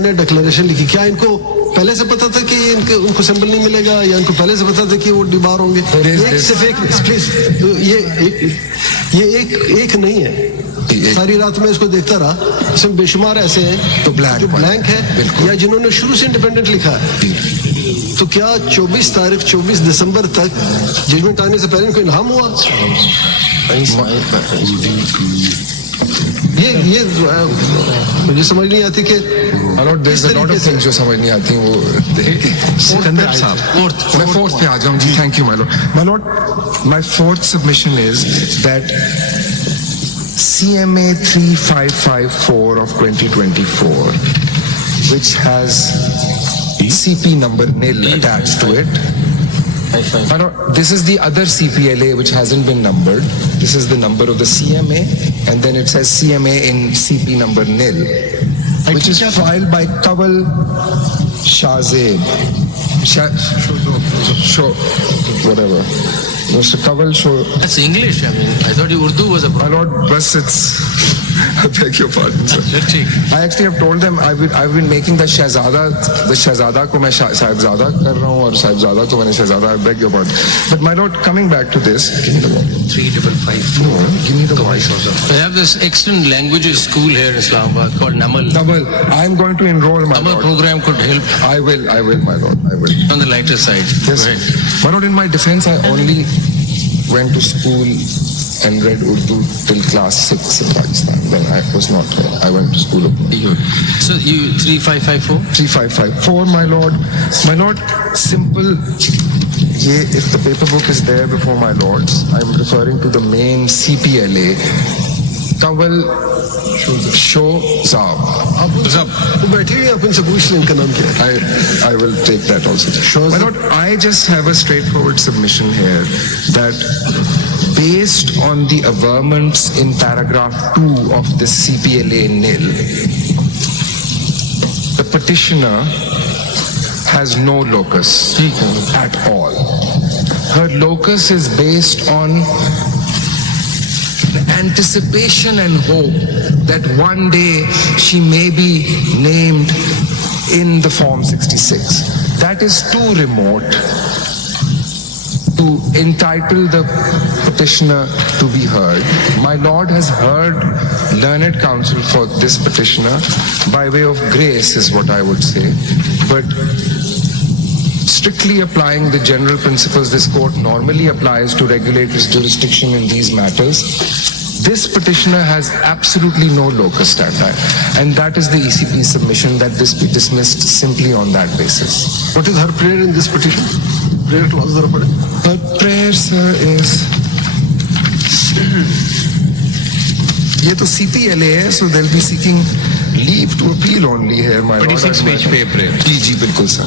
इन्होंने डिक्लेरेशन लिखी, क्या इनको पहले से पता था कि उनको सिंबल नहीं मिलेगा, या इनको पहले से पता था कि वो डिबार होंगे? सिर्फ एक प्लीज, ये एक नहीं है। सारी रात में इसको देखता रहा, इसमें बेशुमार ऐसे हैं तो जो ब्लैंक है या जिन्होंने शुरू से इंडिपेंडेंट लिखा है। तो क्या 24 दिसंबर तक जजमेंट आने से पहले इनको इल्हाम हुआ? ये मुझे समझ नहीं आती कि जो समझ नहीं आती वो सिकंदर साहब। मैं फोर्थ पे आ जाऊं जी। Thank you my lord. My fourth submission is that CMA 3554 of 2024, which has CP number nil attached to it. This is the other CPLA which hasn't been numbered. This is the number of the CMA, and then it says CMA in CP number nil, which is filed by Kawal Shahzeb. Whatever. Mr. Kawal Show. That's English. I mean, I thought Urdu was a problem. My lord, bus it's. I beg your pardon, sir. I actually have told them I've been making the Shahzada ko main Sahibzada kar raha hu aur Sahibzada ko maine Shahzada. I beg your pardon. But my lord, coming back to this, give me the volume. 3554. No, give me the voice. I have this excellent languages school here in Islamabad called Namal. I'm going to enroll, my Namal lord. program could help I will, my lord. I will. on the lighter side. Yes. Go ahead. My lord, in my defense, I only went to school and read Urdu till class 6 in Pakistan. Then I was not here. I went to school. So you 3554? 3554, my lord. My lord, simple. If the paperwork is there before my lords, I'm referring to the main CPLA. Kawal Shahzab. वो बैठी हुई, आप इनसे पूछ लें इनका नाम क्या है। I will take that also. My lord, I just have a straightforward submission here that based on the averments in paragraph 2 of this CPLA nil, the petitioner has no locus at all. Her locus is based on the anticipation and hope that one day she may be named in the Form 66. That is too remote to entitle the petitioner to be heard. My lord has heard learned counsel for this petitioner by way of grace is what I would say, but strictly applying the general principles this court normally applies to regulate its jurisdiction in these matters, this petitioner has absolutely no locus standi, and that is the ECP's submission that this be dismissed simply on that basis. What is her prayer in this petition? Prayer clause जरा पढ़े। Her prayer, sir, is ये तो CPLA है, so they'll be seeking leave to appeal only here, my lord. 26 page पे prayer. जी बिल्कुल sir.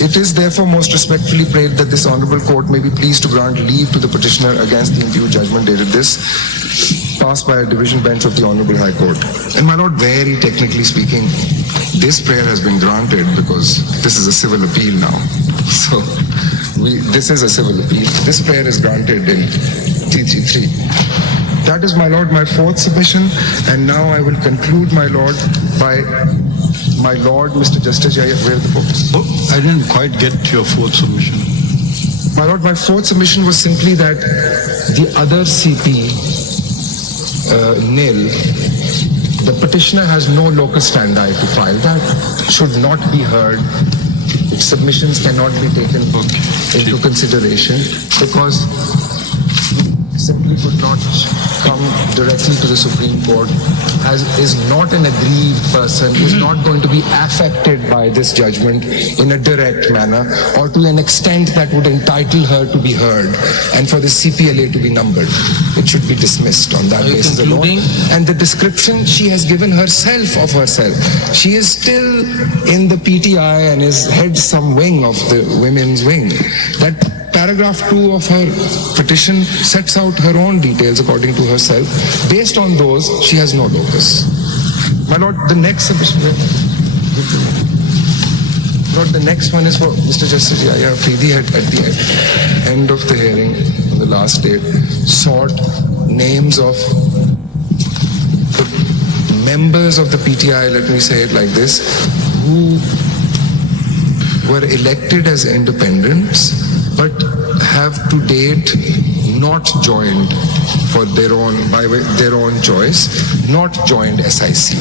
It is therefore most respectfully prayed that this honorable court may be pleased to grant leave to the petitioner against the imputed judgment dated this, passed by a division bench of the Honorable High Court. And my lord, very technically speaking, this prayer has been granted because this is a civil appeal now. So this is a civil appeal. This prayer is granted in 333. That is, my lord, my fourth submission. And now I will conclude, my lord, by my lord, Mr. Justice Jaya, where the books? Oh, I didn't quite get your fourth submission. My lord, my fourth submission was simply that the other CP nil, the petitioner has no locus standi to file. That should not be heard. Its submissions cannot be taken into consideration because simply could not come directly to the Supreme Court, is not an aggrieved person, is not going to be affected by this judgment in a direct manner or to an extent that would entitle her to be heard and for the CPLA to be numbered. It should be dismissed on that basis alone. And the description she has given herself of herself, she is still in the PTI and is head some wing of the women's wing. That paragraph 2 of her petition sets out her own details according to herself. Based on those, she has no locus. My lord, the next submission. Lord, the next one is for Mr. Justice Yahya Afridi at the end of the hearing on the last date sought names of the members of the PTI, let me say it like this, who were elected as independents but have to date not joined for their own, by their own choice, not joined SIC.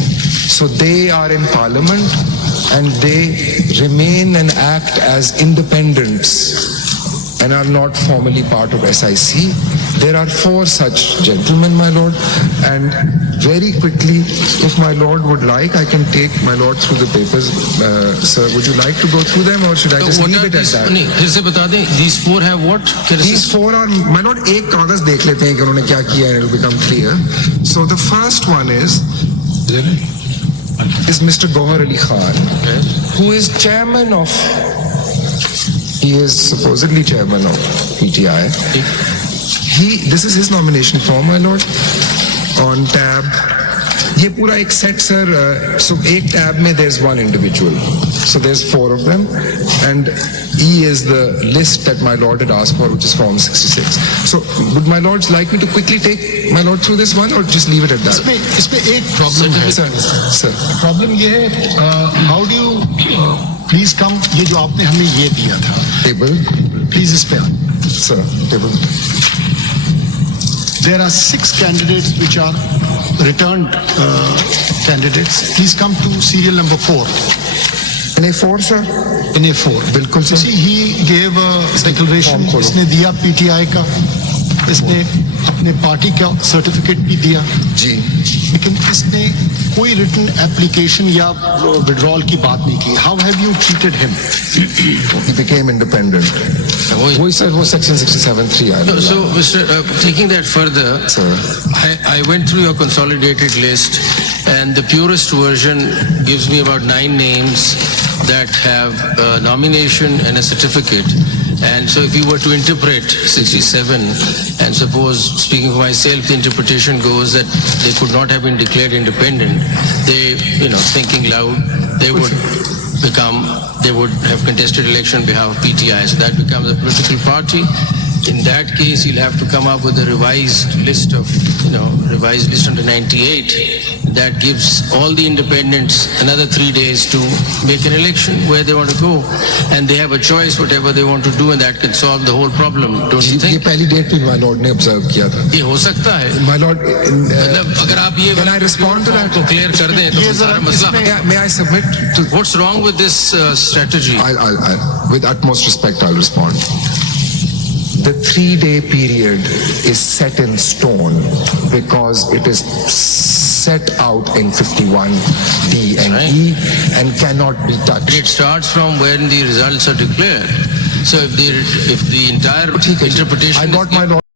So they are in parliament and they remain and act as independents and are not formally part of SIC. There are 4 such gentlemen, my lord, and very quickly, if my lord would like, I can take my lord through the papers. Sir, would you like to go through them or should I just what leave are it at these? that? नहीं, फिर से बता दें, these 4 have what? These 4 are, my lord, एक कागज देख लेते हैं कि उन्होंने क्या किया and it will become clear. So the first one is Mr. Gohar Ali Khan, who is chairman of, he is supposedly chairman of PTI. This is his nomination form, my lord, on tab. ये पूरा एक set, sir. So एक tab में there's one individual. So there's 4 of them, and E is the list that my lord had asked for, which is form 66. So would my lords like me to quickly take my lord through this one, or just leave it at that? इसमें एक problem है Sir. Problem ये है how do please come ये जो आपने हमें ये दिया था Table, प्लीज इस पे sir. Table. There are 6 candidates which are returned candidates. Please come to serial number 4. In A4, sir. In A4. बिल्कुल sir. See, he gave a declaration. Form खोलो। इसने दिया PTI का, इसने अपने पार्टी का सर्टिफिकेट भी दिया, जी. लेकिन इसने कोई रिटन एप्लीकेशन या विड्रॉल की बात नहीं की. How have you treated him? He became independent. वही sir, वो section 67(3) I know. So, Mr. Taking that further, Sir. I went through your consolidated list, and the purest version gives me about 9 names that have a nomination and a certificate. And so if you were to interpret 67, and suppose, speaking for myself, the interpretation goes that they could not have been declared independent, they, thinking loud, they would have contested election on behalf of PTI. So that becomes a political party. In that case, you'll have to come up with a revised list under 98. That gives all the independents another 3 days to make an election where they want to go. And they have a choice, whatever they want to do, and that can solve the whole problem. Don't you ये think? पहली date भी my lord ने observe किया था. ये हो सकता है. My lord, मतलब अगर आप ये can I respond to that? को क्लियर कर दें तो सारा मसला. May I submit to? What's wrong with this strategy? I'll, with utmost respect, I'll respond. The 3-day period is set in stone because it is set out in 51D and E and cannot be touched. It starts from when the results are declared. So if the entire ठीक है जी. interpretation I got my lord.